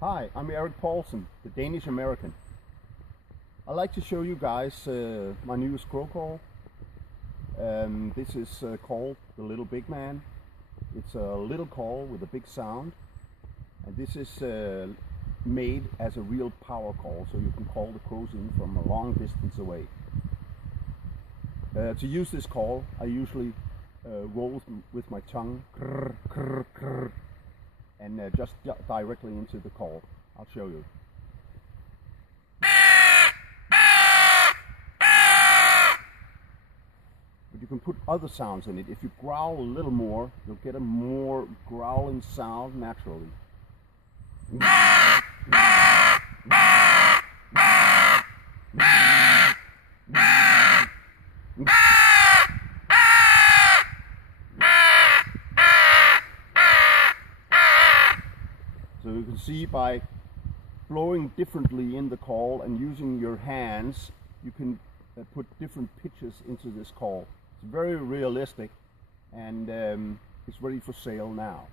Hi, I'm Erik Paulsen, the Danish American. I'd like to show you guys my newest crow call. This is called the Little Big Man. It's a little call with a big sound, and this is made as a real power call, so you can call the crows in from a long distance away. To use this call, I usually roll with my tongue, krr, krr, krr, and just directly into the call. I'll show you. But you can put other sounds in it. If you growl a little more, you'll get a more growling sound naturally. So you can see by blowing differently in the call and using your hands, you can put different pitches into this call. It's very realistic, and it's ready for sale now.